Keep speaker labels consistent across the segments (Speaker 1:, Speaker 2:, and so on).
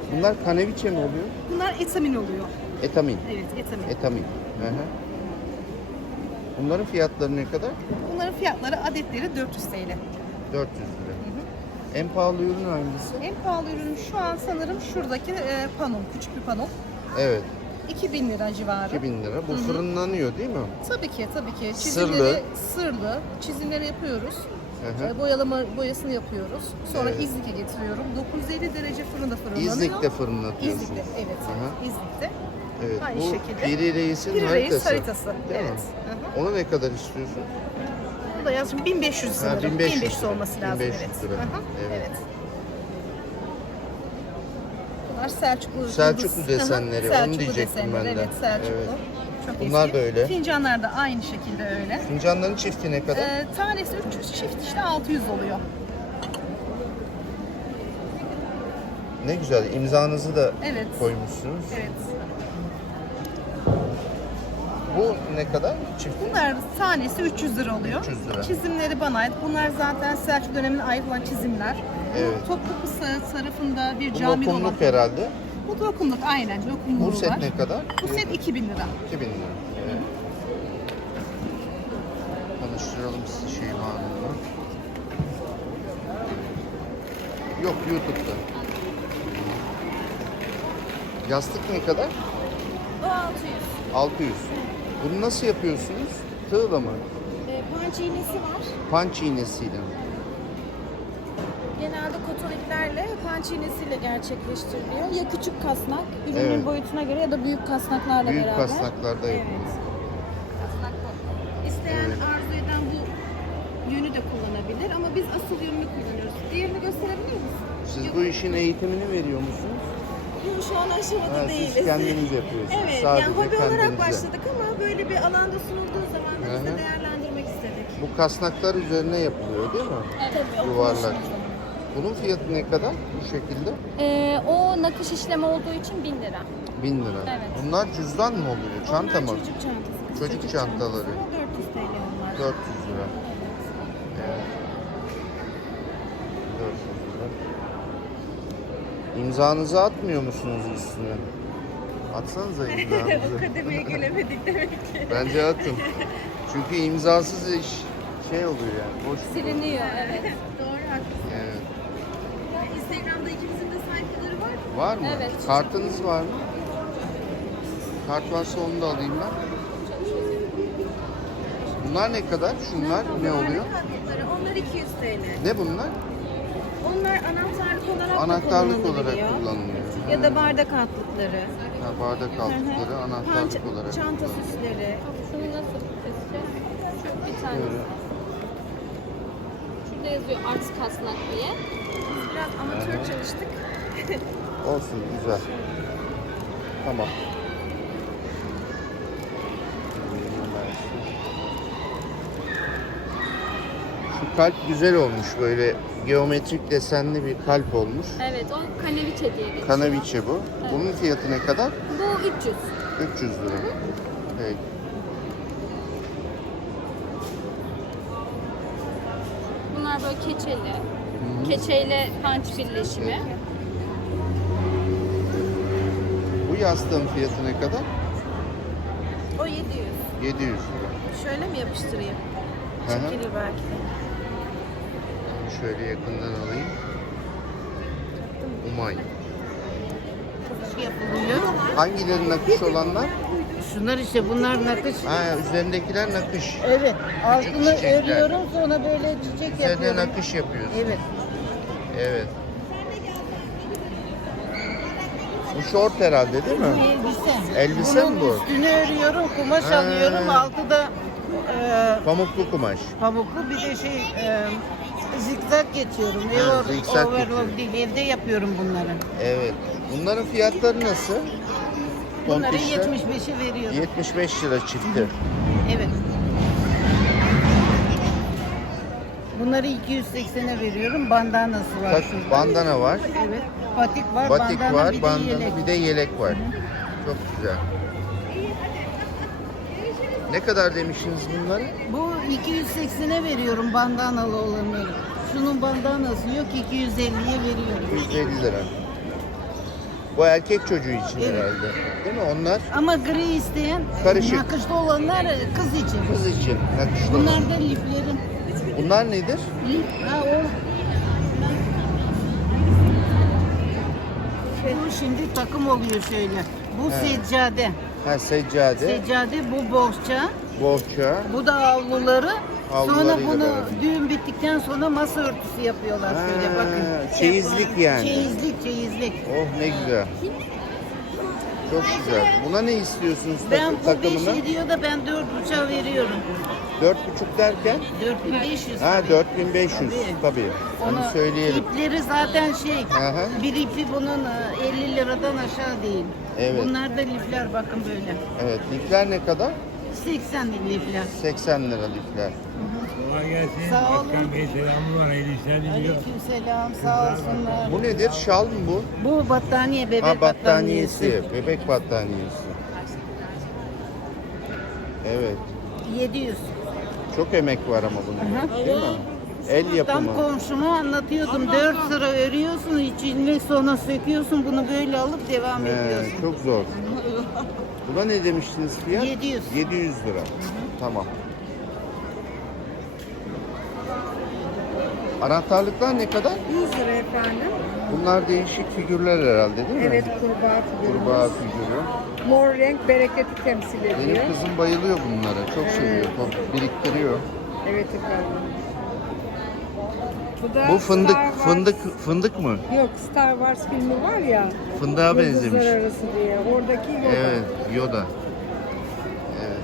Speaker 1: Bunlar kaneviçe mi oluyor?
Speaker 2: Bunlar etamin oluyor.
Speaker 1: Etamin.
Speaker 2: Evet, etamin.
Speaker 1: Etamin. Hı hı. Bunların fiyatları ne kadar?
Speaker 2: Bunların fiyatları adetleri 400 TL.
Speaker 1: 400 lira. En pahalı ürün hangisi?
Speaker 2: En pahalı ürün şu an sanırım şuradaki panon, küçük bir panon.
Speaker 1: Evet.
Speaker 2: 2000 lira civarı.
Speaker 1: 2000 lira. Bu fırınlanıyor değil mi?
Speaker 2: Tabii ki, tabii ki.
Speaker 1: Sırlı.
Speaker 2: Sırlı. Çizimleri yapıyoruz.
Speaker 1: Hı hı.
Speaker 2: Boyasını yapıyoruz. Sonra
Speaker 1: Evet.
Speaker 2: İznik'e getiriyorum. 950 derece fırında fırınlanıyor.
Speaker 1: İznik'te fırınlatıyorsunuz.
Speaker 2: İznik'te, evet.
Speaker 1: Hı hı.
Speaker 2: İznik'te.
Speaker 1: Evet.
Speaker 2: Aynı
Speaker 1: Bu
Speaker 2: şekilde.
Speaker 1: Piri Reis'in
Speaker 2: Piri Reis
Speaker 1: haritası.
Speaker 2: haritası.
Speaker 1: Değil mi?
Speaker 2: Evet. Hı hı.
Speaker 1: Ona ne kadar istiyorsun?
Speaker 2: Bu da yazdım 1500 sanırım. 1500
Speaker 1: lira.
Speaker 2: olması lazım.
Speaker 1: 1500
Speaker 2: evet.
Speaker 1: lira.
Speaker 2: Hı hı.
Speaker 1: Evet.
Speaker 2: Evet. Bunlar Selçuklu.
Speaker 1: Selçuklu
Speaker 2: Yıldız. Hı hı.
Speaker 1: desenleri, onu
Speaker 2: Selçuklu
Speaker 1: diyecektim
Speaker 2: desenleri,
Speaker 1: ben de.
Speaker 2: Evet, Selçuklu.
Speaker 1: Evet.
Speaker 2: Çok
Speaker 1: Bunlar
Speaker 2: eski.
Speaker 1: da öyle.
Speaker 2: Fincanlar da aynı şekilde öyle.
Speaker 1: Fincanların çifti ne kadar?
Speaker 2: Tanesi 300, çift işte 600 oluyor.
Speaker 1: Ne güzel. İmzanızı da
Speaker 2: Evet.
Speaker 1: koymuşsunuz.
Speaker 2: Evet.
Speaker 1: Bu ne kadar? Çift.
Speaker 2: Bunlar tanesi 300 lira oluyor.
Speaker 1: 300 lira.
Speaker 2: Çizimleri bana ait. Bunlar zaten Selçuklu dönemine ait olan çizimler.
Speaker 1: Evet.
Speaker 2: Topkapı tarafında bir
Speaker 1: Bu
Speaker 2: cami
Speaker 1: lokumluk
Speaker 2: dolabı.
Speaker 1: herhalde.
Speaker 2: Bu lokumluk aynen. Lokumluğu
Speaker 1: Bu set
Speaker 2: var.
Speaker 1: ne kadar?
Speaker 2: Bu set 2000 lira.
Speaker 1: 2000 lira. Evet. Tanıştıralım sizi Şeyma Hanım'la. Yok, YouTube'da. Yastık ne kadar?
Speaker 3: O 600.
Speaker 1: 600. Bunu nasıl yapıyorsunuz? Tığla mı?
Speaker 3: Punch iğnesi var.
Speaker 1: Punch iğnesiyle mi?
Speaker 3: Genelde koton iplerle punch iğnesiyle gerçekleştiriliyor. Ya küçük kasnak, ürünün
Speaker 1: Evet.
Speaker 3: boyutuna göre ya da büyük kasnaklarla
Speaker 1: Büyük
Speaker 3: beraber.
Speaker 1: kasnaklarda
Speaker 3: Evet.
Speaker 1: yapılıyor.
Speaker 3: Kasnak İsteyen
Speaker 1: Evet.
Speaker 3: arzu eden bu yönü de kullanabilir ama biz asıl yönünü kullanıyoruz. Diğerini gösterebilir misin?
Speaker 1: Siz bu işin eğitimini veriyor musunuz?
Speaker 3: Yok, şu an aşamada
Speaker 1: Ha,
Speaker 3: değiliz.
Speaker 1: siz kendiniz yapıyorsunuz.
Speaker 3: Evet,
Speaker 1: Sadece
Speaker 3: yani hobi olarak
Speaker 1: kendinize.
Speaker 3: başladık ama böyle bir alanda sunulduğu zaman da biz
Speaker 1: Hı
Speaker 3: de
Speaker 1: hı.
Speaker 3: değerlendirmek istedik.
Speaker 1: Bu kasnaklar üzerine yapılıyor değil mi?
Speaker 3: Tabii,
Speaker 1: Yuvarlak. Bunun fiyatı ne kadar bu şekilde?
Speaker 3: O nakış işlemi olduğu için 1000 lira.
Speaker 1: 1000 lira.
Speaker 3: Evet.
Speaker 1: Bunlar cüzdan mı oluyor? Çanta mı?
Speaker 3: Onlar çocuk çantası.
Speaker 1: Çocuk çantaları.
Speaker 3: çantası. 400 TL onlar.
Speaker 1: 400 lira. Evet. 400 lira. İmzanızı atmıyor musunuz üstüne? Atsanıza imzanızı.
Speaker 3: O kademeye gelemedik demek ki.
Speaker 1: Bence atın. Çünkü imzasız iş şey oluyor yani. Boş.
Speaker 3: Siliniyor, evet. Doğru, haklısın.
Speaker 1: Evet.
Speaker 3: Instagram'da ikimizin de sayfaları var.
Speaker 1: Var mı?
Speaker 3: Evet.
Speaker 1: Kartınız var mı? Kart varsa onu da alayım ben. Bunlar ne kadar? Şunlar ne oluyor?
Speaker 3: Kartları, onlar 200 TL.
Speaker 1: Ne bunlar?
Speaker 3: Onlar anahtarlık olarak
Speaker 1: Anahtarlık
Speaker 3: da
Speaker 1: olarak
Speaker 3: kullanılabiliyor.
Speaker 1: kullanılıyor.
Speaker 3: Ya da bardak altlıkları.
Speaker 1: Ha, bardak altlıkları anahtarlık olarak
Speaker 3: Çanta
Speaker 1: kullanılıyor.
Speaker 3: süsleri.
Speaker 4: Şunu nasıl keseceğiz? Şu bir tane.
Speaker 1: Böyle.
Speaker 4: Şurada yazıyor art kasnak diye.
Speaker 3: Biraz amatör
Speaker 1: Aha.
Speaker 3: çalıştık.
Speaker 1: Olsun, güzel. Tamam. Şu kalp güzel olmuş, böyle geometrik desenli bir kalp olmuş.
Speaker 4: Evet, o kaneviçe diye geçiyor.
Speaker 1: Kanaviçe bu. Bunun fiyatı ne kadar?
Speaker 4: Bu 300.
Speaker 1: 300 lira. Peki.
Speaker 4: Bunlar böyle keçeli. Keçeyle punch birleşimi.
Speaker 1: Bu yastığın fiyatı ne kadar?
Speaker 3: O 700.
Speaker 1: 700 lira.
Speaker 3: Şöyle mi yapıştırayım?
Speaker 1: Hı hı.
Speaker 3: Çekilir belki de.
Speaker 1: Şöyle yakından alayım. Umay.
Speaker 5: Yapılıyor.
Speaker 1: Hangileri nakış olanlar?
Speaker 5: Şunlar işte bunlar nakış.
Speaker 1: Ha, üzerindekiler nakış.
Speaker 5: Evet. Altını
Speaker 1: çiçekler.
Speaker 5: örüyorum sonra böyle çiçek
Speaker 1: Üzerine
Speaker 5: yapıyorum.
Speaker 1: nakış yapıyorsun.
Speaker 5: Evet.
Speaker 1: Evet. Bu şort herhalde değil mi?
Speaker 5: Elbise.
Speaker 1: Elbise
Speaker 5: Bunun
Speaker 1: mi bu?
Speaker 5: üstünü örüyorum, kumaş
Speaker 1: Ha.
Speaker 5: alıyorum. Altı da
Speaker 1: Pamuklu kumaş.
Speaker 5: pamuklu bir de zikzak geçiyorum.
Speaker 1: Ha, zikzak
Speaker 5: Overlock
Speaker 1: geçiyor.
Speaker 5: değil. Evde yapıyorum bunları.
Speaker 1: Evet. Bunların fiyatları nasıl?
Speaker 5: Bunları
Speaker 1: Tompişler.
Speaker 5: 75'e veriyorum.
Speaker 1: 75 lira çifti.
Speaker 5: Evet. Bunları 280'e veriyorum. Bandanası var
Speaker 1: Tak,
Speaker 5: şurada.
Speaker 1: bandana var.
Speaker 5: Evet. Patik var,
Speaker 1: Batik
Speaker 5: bandana,
Speaker 1: var,
Speaker 5: bir de
Speaker 1: bandana,
Speaker 5: yelek.
Speaker 1: bir de yelek var. Çok güzel. Ne kadar demişsiniz bunları?
Speaker 5: Bu 280'e veriyorum bandanalı olanları. Şunun bandanası yok, 250'ye veriyorum.
Speaker 1: 150 lira. Bu erkek çocuğu için herhalde. Değil mi? Onlar
Speaker 5: Ama gri isteyen
Speaker 1: Karışık.
Speaker 5: nakışlı olanlar kız için.
Speaker 1: kız için nakışlı olan.
Speaker 5: Bunlar da liflerin.
Speaker 1: Bunlar nedir?
Speaker 5: Lif, ha o. Bu şimdi takım oluyor şöyle. Bu seccade.
Speaker 1: Ha, seccade,
Speaker 5: Seccade bu bohça.
Speaker 1: bohça.
Speaker 5: Bu da avluları. Sonra
Speaker 1: Avlularıyla
Speaker 5: bunu
Speaker 1: beraber.
Speaker 5: düğün bittikten sonra masa örtüsü yapıyorlar şöyle bakın.
Speaker 1: Çeyizlik yani.
Speaker 5: Çeyizlik.
Speaker 1: Oh ne güzel. Çok güzel. Buna ne istiyorsunuz
Speaker 5: Ben bu 5
Speaker 1: takımına?
Speaker 5: ediyor da ben 4,5'a veriyorum.
Speaker 1: 4,5 derken?
Speaker 5: 4.500.
Speaker 1: Ha 4500 tabii. Onu söyleyelim.
Speaker 5: İpleri zaten şey.
Speaker 1: Aha.
Speaker 5: Bir ipi bunun 50 liradan aşağı değil.
Speaker 1: Evet.
Speaker 5: Bunlar da lifler bakın böyle.
Speaker 1: Evet. Lifler ne kadar?
Speaker 5: 80 lifler.
Speaker 1: 80 lira lifler.
Speaker 6: Kolay gelsin.
Speaker 5: Sağ olun.
Speaker 6: Başkan Bey selamı var. Hayırlı işler diliyor.
Speaker 5: Aleykümselam sağ olsunlar.
Speaker 1: Bu nedir? Şal mı bu?
Speaker 5: Bu battaniye bebek
Speaker 1: Ha
Speaker 5: battaniyesi.
Speaker 1: battaniyesi. Bebek battaniyesi. Evet.
Speaker 5: 700.
Speaker 1: Çok emek var ama bunun. Değil mi? El
Speaker 5: Tam
Speaker 1: yapımı.
Speaker 5: komşuma anlatıyordum. 4 sıra örüyorsun, içini sonra söküyorsun, bunu böyle alıp devam ediyorsun.
Speaker 1: Çok zor. Buna ne demiştiniz fiyat?
Speaker 5: 700.
Speaker 1: 700 lira. Tamam. Anahtarlıklar ne kadar?
Speaker 2: 100 lira efendim.
Speaker 1: Bunlar değişik figürler herhalde değil mi?
Speaker 2: Evet, kurbağa figürümüz.
Speaker 1: Kurbağa figürü.
Speaker 2: Mor renk bereketi temsil ediyor.
Speaker 1: Benim kızım bayılıyor bunlara. Çok seviyor. Biriktiriyor.
Speaker 2: Evet efendim. Bu da
Speaker 1: Bu fındık,
Speaker 2: Star Wars-
Speaker 1: fındık mı?
Speaker 2: Yok, Star Wars filmi var ya.
Speaker 1: Fındığa benzemiş.
Speaker 2: Yıldızlar Arası diye. Oradaki Yoda.
Speaker 1: Evet, Yoda. Evet.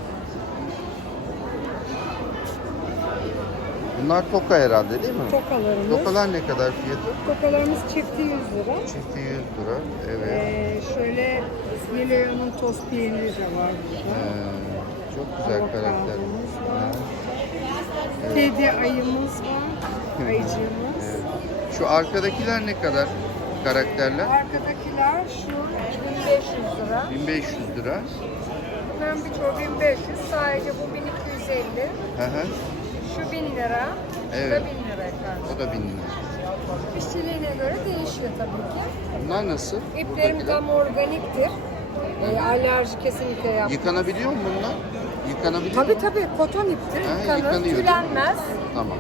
Speaker 1: Bunlar toka herhalde değil mi?
Speaker 2: Tokalarımız.
Speaker 1: Tokalar ne kadar fiyatı?
Speaker 2: Tokalarımız çifti 100 lira.
Speaker 1: Çifti 100 lira. Evet.
Speaker 2: Şöyle Nilo'nun toz peyniri de var burada.
Speaker 1: Çok güzel karakter.
Speaker 2: Avokadomuz var. Kedi ayımız var. Ayıcığımız.
Speaker 1: Evet. Şu arkadakiler ne kadar karakterler?
Speaker 2: Arkadakiler şu 1500 lira.
Speaker 1: 1500 lira.
Speaker 2: Bunların birçoğu 1500. Sadece bu 1250.
Speaker 1: Hı hı.
Speaker 2: Şu 1000 lira.
Speaker 1: Evet.
Speaker 2: Bu da 1000 lira efendim.
Speaker 1: O da 1000 lira.
Speaker 2: İşçiliğine göre değişiyor tabii ki.
Speaker 1: Bunlar nasıl?
Speaker 2: İplerim
Speaker 1: Buradakiler?
Speaker 2: tam organiktir. Alerji kesinlikle yapmaz.
Speaker 1: Yıkanabiliyor mu bunlar? Yıkanabiliyor
Speaker 2: Tabii
Speaker 1: mu?
Speaker 2: tabii koton iptir.
Speaker 1: Ha,
Speaker 2: Yıkanır,
Speaker 1: yıkanıyor, değil mi?
Speaker 2: tülenmez.
Speaker 1: Tamam.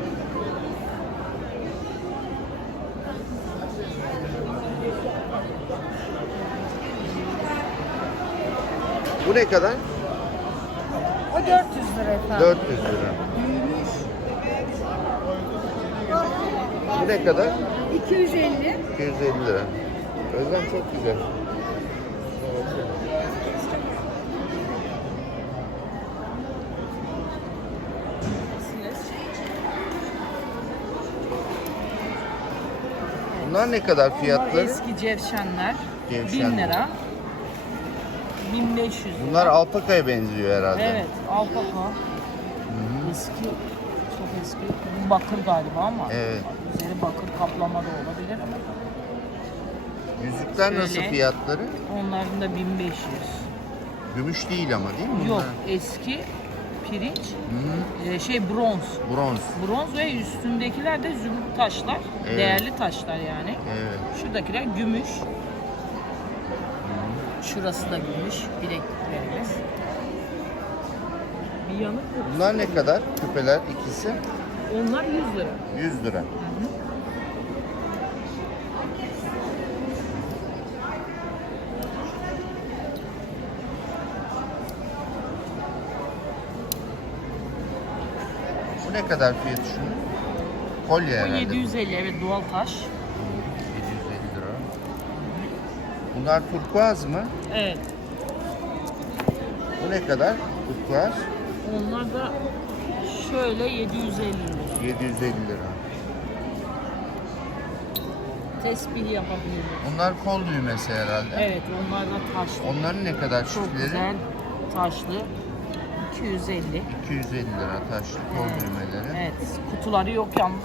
Speaker 1: Bu ne kadar?
Speaker 2: O 400 lira efendim.
Speaker 1: 400 lira. Bu ne kadar?
Speaker 2: 250.
Speaker 1: 250 lira. Özlem çok güzel. Bunlar ne kadar fiyatları?
Speaker 7: Eski cevşenler
Speaker 1: Cevşen.
Speaker 7: 1000 lira. 1500 lira.
Speaker 1: Bunlar alpakaya benziyor herhalde.
Speaker 7: Evet, alpaka. Eski, çok eski. Bu bakır galiba ama.
Speaker 1: Evet.
Speaker 7: Üzeri bakır kaplama da olabilir ama.
Speaker 1: Yüzükler nasıl
Speaker 7: Şöyle.
Speaker 1: fiyatları?
Speaker 7: Onların da 1500.
Speaker 1: Gümüş değil ama değil mi?
Speaker 7: Yok,
Speaker 1: bunlar?
Speaker 7: eski pirinç,
Speaker 1: Hı,
Speaker 7: bronz.
Speaker 1: bronz.
Speaker 7: Bronz ve üstündekiler de zümrüt taşlar.
Speaker 1: Evet.
Speaker 7: Değerli taşlar yani.
Speaker 1: Evet.
Speaker 7: Şuradakiler gümüş. Şurası da gümüş. Bilekliklerimiz. Bir yanık yok.
Speaker 1: Bunlar ne kadar? Küpeler ikisi?
Speaker 7: Onlar 100 lira.
Speaker 1: 100 lira. Bu ne kadar fiyatı şunun? Kolye
Speaker 7: O
Speaker 1: herhalde.
Speaker 7: 750, evet, doğal taş.
Speaker 1: 750 lira. Bunlar turkuaz mı?
Speaker 7: Evet.
Speaker 1: Bu ne kadar? Turkuaz.
Speaker 7: Onlar da şöyle 750 lira.
Speaker 1: 750 lira.
Speaker 7: Tespih yapabiliriz.
Speaker 1: Bunlar kol düğmesi herhalde.
Speaker 7: Evet, onlar da taşlı.
Speaker 1: Onların ne kadar
Speaker 7: Çok
Speaker 1: çiftleri?
Speaker 7: güzel taşlı. 250.
Speaker 1: 250 lira taşlı kol düğmeleri.
Speaker 7: Evet, kutuları yok yalnız.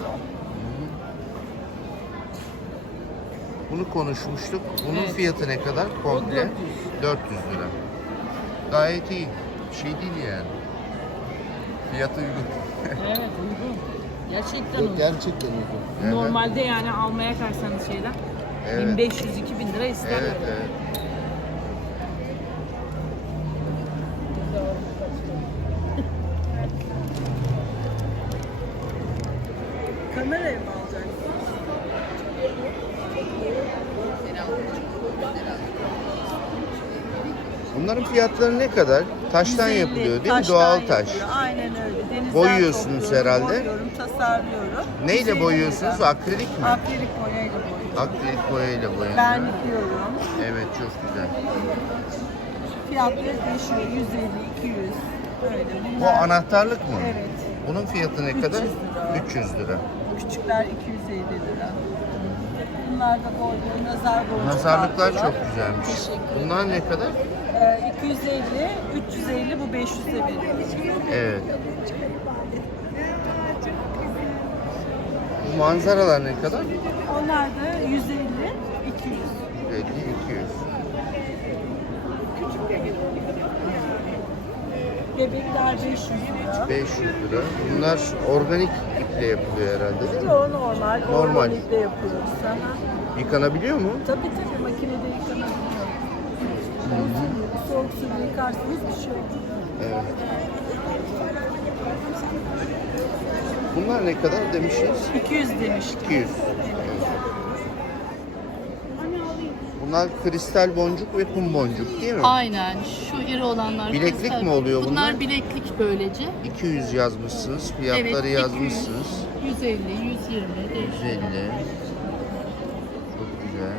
Speaker 1: Bunu konuşmuştuk. Bunun
Speaker 7: Evet.
Speaker 1: fiyatı ne kadar? Komple?
Speaker 7: 400.
Speaker 1: 400 lira. Gayet iyi. Bir şey değil yani. Fiyatı uygun.
Speaker 7: Evet, uygun. Gerçekten uygun.
Speaker 1: Gerçekten uygun.
Speaker 7: Normalde yani almaya kalksanız şeyden
Speaker 1: Evet.
Speaker 7: 1500-2000 lira istemiyor.
Speaker 1: Evet, evet.
Speaker 7: Kameraya mı alacaksın?
Speaker 1: Bunların fiyatları ne kadar? Taştan
Speaker 5: 150,
Speaker 1: yapılıyor değil mi?
Speaker 5: taştan
Speaker 1: Doğal taş.
Speaker 5: yapılıyor. Aynen öyle. Denizden
Speaker 1: Boyuyorsunuz
Speaker 5: topluyorum,
Speaker 1: herhalde.
Speaker 5: Boyuyorum, tasarlıyorum.
Speaker 1: Neyle
Speaker 5: 150
Speaker 1: boyuyorsunuz?
Speaker 5: lira.
Speaker 1: Akrilik mi?
Speaker 5: Akrilik boyayla boyuyorum.
Speaker 1: Akrilik boyayla boyanıyor.
Speaker 5: Ben yıkıyorum.
Speaker 1: Evet, çok güzel.
Speaker 5: Fiyatları değişiyor. 150, 200. Öyle.
Speaker 1: Bu
Speaker 5: Bunlar,
Speaker 1: anahtarlık mı?
Speaker 5: Evet.
Speaker 1: Bunun fiyatı ne kadar?
Speaker 5: 300 lira.
Speaker 1: 300 lira.
Speaker 5: Küçükler 250 lira. Bunlar da boyuyor. Nazar boncuk.
Speaker 1: Nazarlıklar
Speaker 5: aldılar.
Speaker 1: çok güzelmiş. Bunlar ne kadar?
Speaker 5: 250, 350 bu 500'e veriyorum.
Speaker 1: Evet. Bu manzaralar ne kadar?
Speaker 5: Onlar da 150, 200.
Speaker 1: 50, 200.
Speaker 5: Bebekler 500 lira.
Speaker 1: 500 lira. Bunlar organik iple yapılıyor herhalde değil mi?
Speaker 5: Yo, normal.
Speaker 1: Normal.
Speaker 5: Organikle yapıyoruz. Aha.
Speaker 1: Yıkanabiliyor mu?
Speaker 5: Tabii makinede yıkanabiliyor. Soğuk suyla yıkarsınız bir şey olmuyor.
Speaker 1: Evet. Bunlar ne kadar demişiz?
Speaker 5: 200 demiştik.
Speaker 1: 200. Bunlar kristal boncuk ve kum boncuk değil mi?
Speaker 8: Aynen. Şu iri olanlar.
Speaker 1: Bileklik
Speaker 8: kristal.
Speaker 1: mi oluyor bunlar?
Speaker 8: Bunlar bileklik böylece.
Speaker 1: 200 yazmışsınız. Fiyatları
Speaker 8: Evet,
Speaker 1: yazmışsınız.
Speaker 8: 150, 120 değişiyor.
Speaker 1: 150. Çok güzel.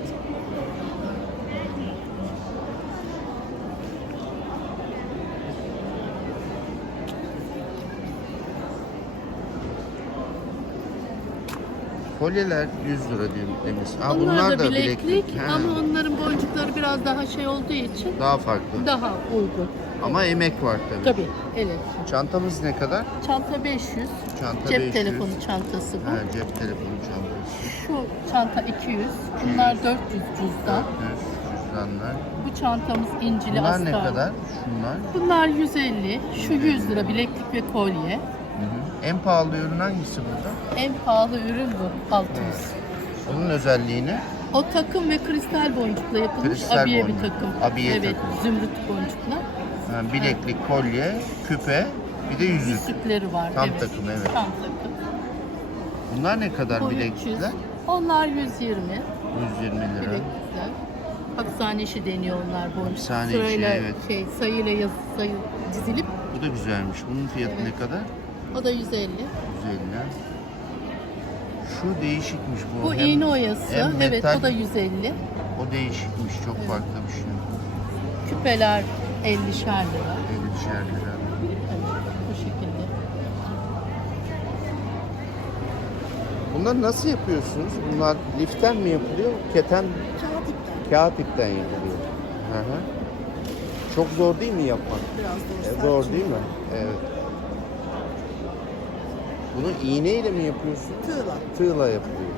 Speaker 1: Kolyeler 100 lira demiş. Ha,
Speaker 8: Onlar da bileklik
Speaker 1: Ha,
Speaker 8: ama onların boncukları biraz daha şey olduğu için
Speaker 1: daha farklı.
Speaker 8: daha uygun.
Speaker 1: Ama emek var tabii.
Speaker 8: Tabii, evet.
Speaker 1: Çantamız ne kadar?
Speaker 8: Çanta 500.
Speaker 1: Çanta
Speaker 8: Cep
Speaker 1: 500.
Speaker 8: telefonu çantası bu.
Speaker 1: Ha, cep telefonu çantası.
Speaker 8: Şu çanta 200. Bunlar 400 cüzdan.
Speaker 1: 400 cüzdanlar.
Speaker 8: Bu çantamız incili
Speaker 1: Bunlar
Speaker 8: astar.
Speaker 1: ne kadar? Şunlar.
Speaker 8: Bunlar 150. Şu 100 lira bileklik ve kolye.
Speaker 1: Hı hı. En pahalı ürün hangisi burada?
Speaker 8: En pahalı ürün bu. 600.
Speaker 1: Onun özelliği ne?
Speaker 8: O takım ve kristal boncukla yapılmış
Speaker 1: Kristal
Speaker 8: abiye
Speaker 1: boncuk.
Speaker 8: bir takım.
Speaker 1: Abiye
Speaker 8: evet,
Speaker 1: takım.
Speaker 8: zümrüt boncukla.
Speaker 1: Ha, bileklik, kolye, küpe, bir de yüzük.
Speaker 8: Yüzükleri var.
Speaker 1: Tam
Speaker 8: evet.
Speaker 1: takım, evet.
Speaker 8: Tam takım.
Speaker 1: Bunlar ne kadar
Speaker 8: O 300.
Speaker 1: bileklikler?
Speaker 8: Onlar 120
Speaker 1: 120 lira.
Speaker 8: bileklikler. Hapishane işi deniyor onlar boncuk.
Speaker 1: Hapishane
Speaker 8: Sırayla
Speaker 1: işi, evet.
Speaker 8: sayıyla sayı dizilip
Speaker 1: Bu da güzelmiş. Bunun fiyatı
Speaker 8: Evet.
Speaker 1: ne kadar?
Speaker 8: o da 150.
Speaker 1: 150. Şu değişikmiş bu.
Speaker 8: Bu
Speaker 1: Hem-
Speaker 8: iğne oyası.
Speaker 1: hem
Speaker 8: Evet,
Speaker 1: metal,
Speaker 8: o da 150.
Speaker 1: O değişikmiş. Çok farklı bir şey.
Speaker 8: Küpeler 50'şer lira.
Speaker 1: 50'şer lira.
Speaker 8: Evet, bu şekilde.
Speaker 1: Bunları nasıl yapıyorsunuz? Bunlar liften mi yapılıyor? Keten? Kağıt ipten yapılıyor. Hı hı. Çok zor değil mi yapmak?
Speaker 2: Biraz
Speaker 1: Zor değil mi? Evet. Bunu iğneyle mi yapıyorsun? Tığla yapılıyor.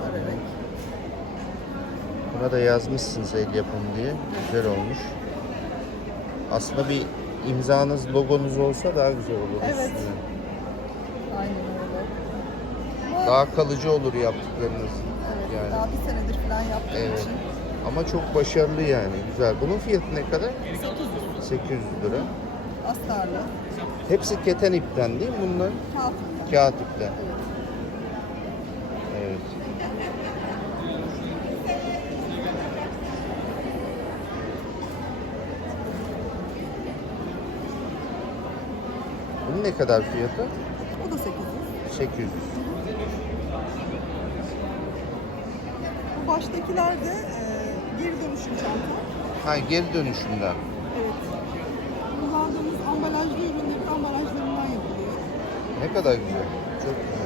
Speaker 1: Buna da yazmışsınız el yapımı diye. Güzel olmuş. Aslında bir imzanız, logonuz olsa daha güzel olur.
Speaker 2: Evet.
Speaker 1: üstüne.
Speaker 2: Aynen öyle.
Speaker 1: Daha kalıcı olur yaptıklarınız. Yani.
Speaker 2: Daha bir senedir falan yaptığım
Speaker 1: Evet.
Speaker 2: için.
Speaker 1: Ama çok başarılı yani. Güzel. Bunun fiyatı ne kadar? 800 lira.
Speaker 2: Astarlı.
Speaker 1: Hepsi keten ipten değil mi bunlar?
Speaker 2: Kağıt.
Speaker 1: Kağıt ipten. Evet. Bunun ne kadar fiyatı?
Speaker 2: O da 800.
Speaker 1: 800.
Speaker 2: Bu baştakiler de geri dönüşüm çanta.
Speaker 1: Ha, geri dönüşümden.
Speaker 2: Evet. Kullandığımız ambalajlı ürünlerin ambalajlarından yapılıyor.
Speaker 1: Ne kadar güzel. Çok güzel.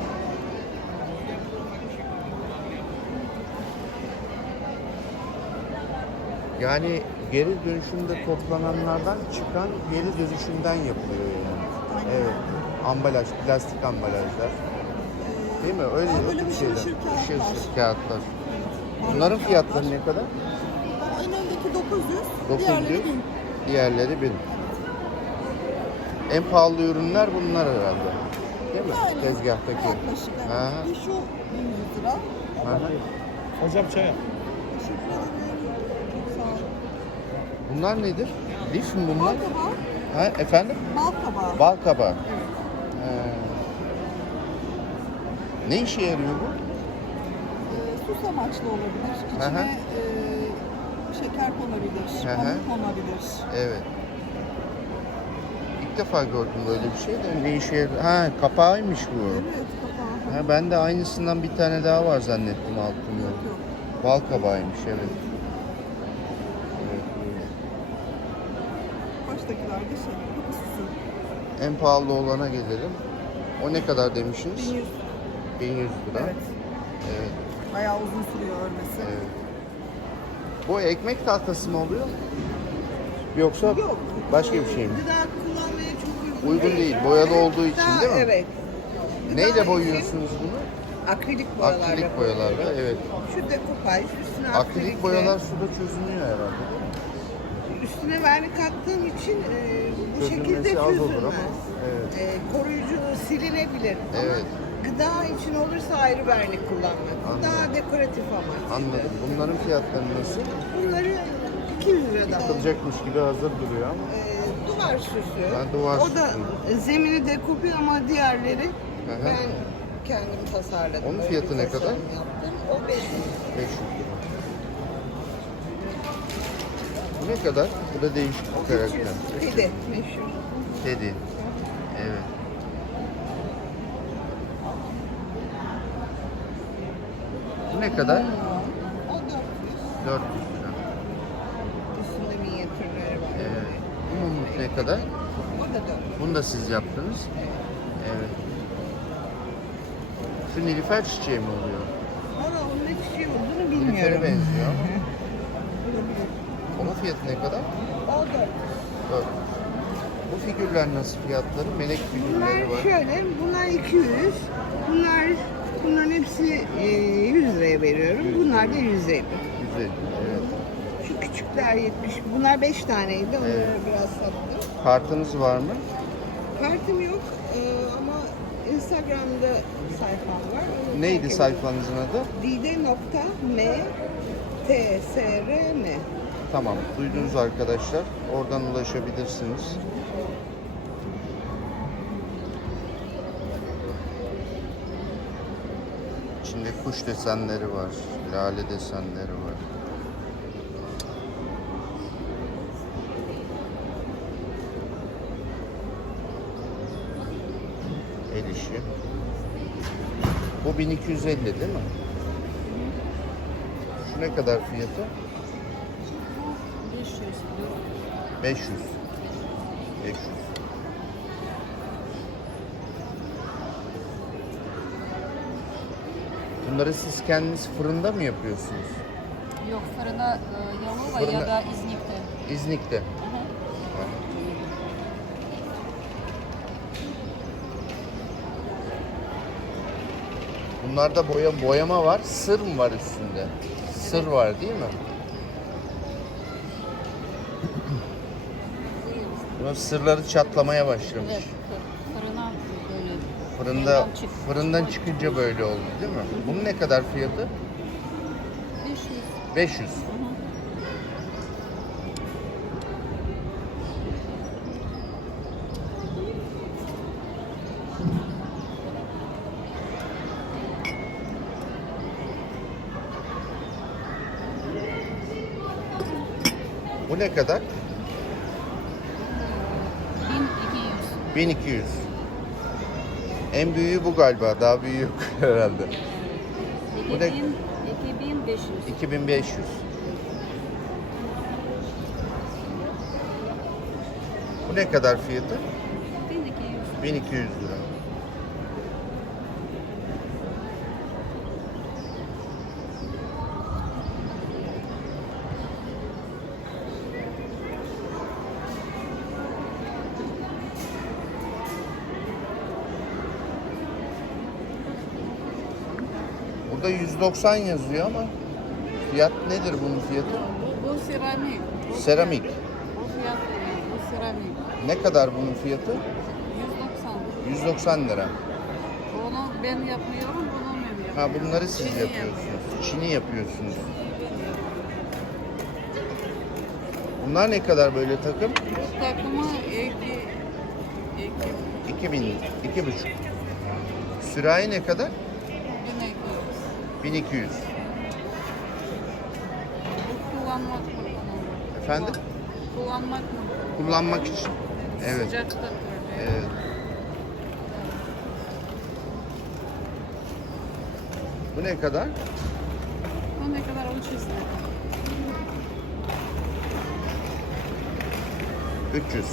Speaker 1: Yani geri dönüşümde toplananlardan çıkan geri dönüşümden yapılıyor yani. Evet. Ambalaj, plastik ambalajlar. Değil mi? Öyle
Speaker 2: Böyle
Speaker 1: öyle bir
Speaker 2: ışıl
Speaker 1: şeyler.
Speaker 2: ışıl kağıtlar.
Speaker 1: Işıl ışıl kağıtlar.
Speaker 2: Evet.
Speaker 1: Bunların fiyatları ne kadar?
Speaker 2: En öndeki 900,
Speaker 1: 900.
Speaker 2: diğerleri 1000.
Speaker 1: Diğerleri 1000. En pahalı ürünler bunlar herhalde. Değil mi?
Speaker 2: Yani
Speaker 1: Tezgahtaki.
Speaker 2: yaklaşık.
Speaker 1: Ha.
Speaker 2: Evet. Bir şu 1100 lira.
Speaker 1: Aha.
Speaker 6: Hocam çaya.
Speaker 2: Teşekkür ederim. Çok sağ olun.
Speaker 1: Bunlar nedir? Lif mi bunlar?
Speaker 2: Bal kabağı.
Speaker 1: Ha, efendim?
Speaker 2: Bal kabağı.
Speaker 1: Bal kabağı. Ne işe yarıyor bu?
Speaker 2: Süs amaçlı olabilir.
Speaker 1: Hı hı.
Speaker 2: İçine şeker konabilir,
Speaker 1: Hı hı.
Speaker 2: pamuk konabilir.
Speaker 1: Evet. İlk defa gördüm böyle bir şey de ne işe yarıyor? Ha, kapağıymış bu.
Speaker 2: Evet, kapağı.
Speaker 1: Ha, ben de aynısından bir tane daha var zannettim altında.
Speaker 2: Yok.
Speaker 1: Bal kabağıymış, evet. Evet, evet.
Speaker 2: Baştakiler de şey, kapı süsü.
Speaker 1: En pahalı olana gelelim. O ne kadar demişsiniz?
Speaker 2: 1100.
Speaker 1: 1100 lira.
Speaker 2: Evet.
Speaker 1: Evet,
Speaker 2: Bayağı uzun sürüyor örmesi.
Speaker 1: evet. Bu ekmek tahtası mı oluyor? Yoksa
Speaker 2: Yok.
Speaker 1: başka bir şey mi?
Speaker 2: Gıda kullanmaya çok
Speaker 1: Uygun değil, boyalı olduğu için
Speaker 2: Gıda,
Speaker 1: değil mi?
Speaker 2: Evet.
Speaker 1: Neyle
Speaker 2: Gıda
Speaker 1: boyuyorsunuz bunu?
Speaker 2: için Akrilik boyalarla.
Speaker 1: Akrilik boyalarla, evet.
Speaker 2: Şu dekopaj, üstüne
Speaker 1: Akrilik boyalar suda çözünüyor herhalde.
Speaker 2: Üstüne vernik kattığım için bu
Speaker 1: Çözülmesi
Speaker 2: şekilde
Speaker 1: az olur
Speaker 2: çözülmez.
Speaker 1: ama, evet.
Speaker 2: Koruyucu silinebilir.
Speaker 1: Evet.
Speaker 2: Gıda için olursa ayrı vernik kullanmak. Bu
Speaker 1: Anladım.
Speaker 2: daha dekoratif amaçlı.
Speaker 1: Anladım. Bunların fiyatları nasıl?
Speaker 2: Bunları 200 liradan.
Speaker 1: Yapılacakmış gibi hazır duruyor ama.
Speaker 2: Duvar süsü.
Speaker 1: Ha, duvar
Speaker 2: o da
Speaker 1: süsü.
Speaker 2: zemini dekopi ama diğerleri
Speaker 1: Hı hı.
Speaker 2: ben kendim tasarladım.
Speaker 1: Onun
Speaker 2: Öyle
Speaker 1: fiyatı
Speaker 2: bir
Speaker 1: ne kadar?
Speaker 2: tasarım Yaptım. O 500 lira.
Speaker 1: 500 lira. Bu ne kadar? Bu da değişik bir karakter.
Speaker 2: Kedi meşhur.
Speaker 1: Kedi. Evet. Bu ne kadar?
Speaker 2: O 400.
Speaker 1: 400 lira.
Speaker 2: Üstünde minyatürleri var.
Speaker 1: Evet. Bu mumluk ne kadar?
Speaker 2: O da 400.
Speaker 1: Bunu da siz yaptınız. Evet. Şu nilüfer çiçeği mi oluyor?
Speaker 2: Valla onun ne çiçeği olduğunu
Speaker 1: Nilüfer'e
Speaker 2: bilmiyorum.
Speaker 1: benziyor ama. Onun fiyatı ne kadar?
Speaker 2: O 400.
Speaker 1: 400. Bu figürler nasıl fiyatları? Melek figürleri
Speaker 2: Bunlar
Speaker 1: var.
Speaker 2: şöyle, bunlar 200. Bunların hepsi 100 liraya veriyorum. Bunlar da 150.
Speaker 1: Güzel. Evet.
Speaker 2: Şu küçükler 70. Bunlar 5 taneydi. Onları
Speaker 1: Evet.
Speaker 2: biraz sattım.
Speaker 1: Kartınız var mı?
Speaker 2: Kartım yok ama Instagram'da sayfam var. Onu
Speaker 1: Neydi
Speaker 2: takip
Speaker 1: sayfanızın adı?
Speaker 2: ediyorum. dide.m.tsrm.
Speaker 1: Tamam. Duydunuz arkadaşlar. Oradan ulaşabilirsiniz. İçinde kuş desenleri var. Lale desenleri var. El işi. Bu 1250 değil mi? Şu ne kadar fiyatı? 500. 500. Bunları siz kendiniz fırında mı yapıyorsunuz?
Speaker 4: Yok, fırına Yalova
Speaker 1: Fırına-
Speaker 4: ya da İznik'te.
Speaker 1: İznik'te. Bunlarda boyama var. Sır mı var üstünde? Sır var değil mi? Bunun sırları çatlamaya başlamış.
Speaker 4: Evet, fırına böyle.
Speaker 1: Fırından çıkınca böyle oldu değil mi? Bunun ne kadar fiyatı?
Speaker 4: 500.
Speaker 1: 500. Bu ne kadar?
Speaker 4: 1200.
Speaker 1: 1200. En büyüğü bu galiba. Daha büyüğü yok herhalde. Bu ne?
Speaker 4: 2500.
Speaker 1: 2500. Bu ne kadar fiyatı?
Speaker 4: 1200.
Speaker 1: 1200 lira. Burada 190 yazıyor ama fiyat nedir bunun fiyatı?
Speaker 8: Bu seramik.
Speaker 1: Seramik.
Speaker 8: Bu fiyat değil, bu seramik.
Speaker 1: Ne kadar bunun fiyatı?
Speaker 8: 190.
Speaker 1: 190 lira.
Speaker 8: Onu ben yapmıyorum, bunu ben
Speaker 1: Ha, bunları siz yapıyorsunuz. Çin'i yapıyorsunuz. Bunlar ne kadar böyle takım?
Speaker 5: Takımı
Speaker 1: 2000, 2,5. Sürahi ne kadar? 1200.
Speaker 5: kullanmak mı?
Speaker 1: Efendim?
Speaker 5: Kullanmak mı?
Speaker 1: Kullanmak için. Evet.
Speaker 5: Sıcakta.
Speaker 1: Evet. Bu ne kadar?
Speaker 5: O ne kadar onu çizdi.
Speaker 1: 300.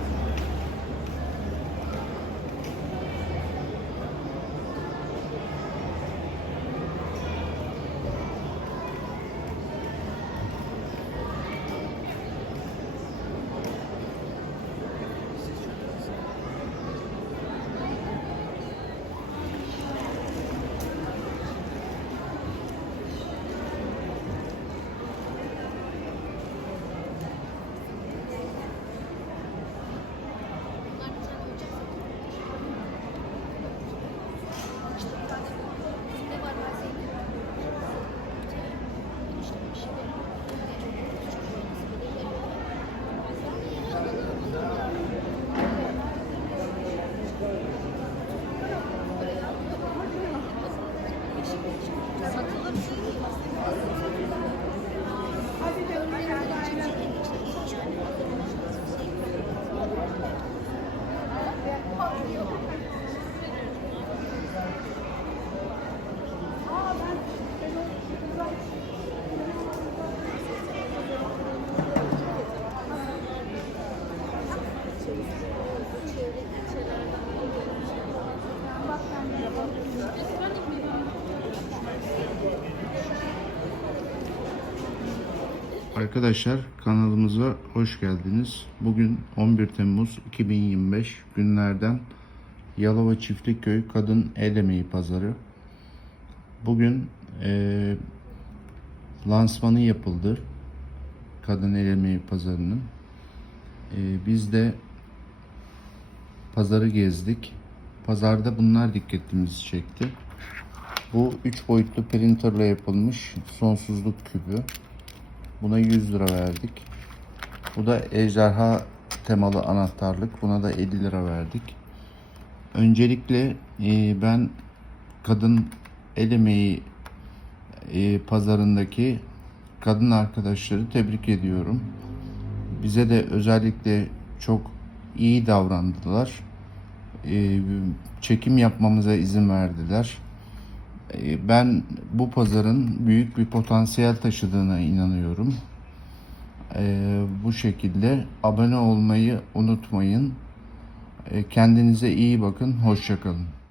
Speaker 1: Arkadaşlar, kanalımıza hoş geldiniz. Bugün 11 Temmuz 2025 günlerden Yalova Çiftlikköy Kadın El Emeği Pazarı. Bugün lansmanı yapıldı Kadın El Emeği Pazarı'nın. Biz de pazarı gezdik. Pazarda bunlar dikkatimizi çekti. Bu 3 boyutlu printerle yapılmış sonsuzluk kübü. Buna 100 lira verdik. Bu da ejderha temalı anahtarlık. Buna da 50 lira verdik. Öncelikle ben kadın el emeği pazarındaki kadın arkadaşları tebrik ediyorum. Bize de özellikle çok iyi davrandılar. Çekim yapmamıza izin verdiler. Ben bu pazarın büyük bir potansiyel taşıdığına inanıyorum. Bu şekilde abone olmayı unutmayın. Kendinize iyi bakın. Hoşça kalın.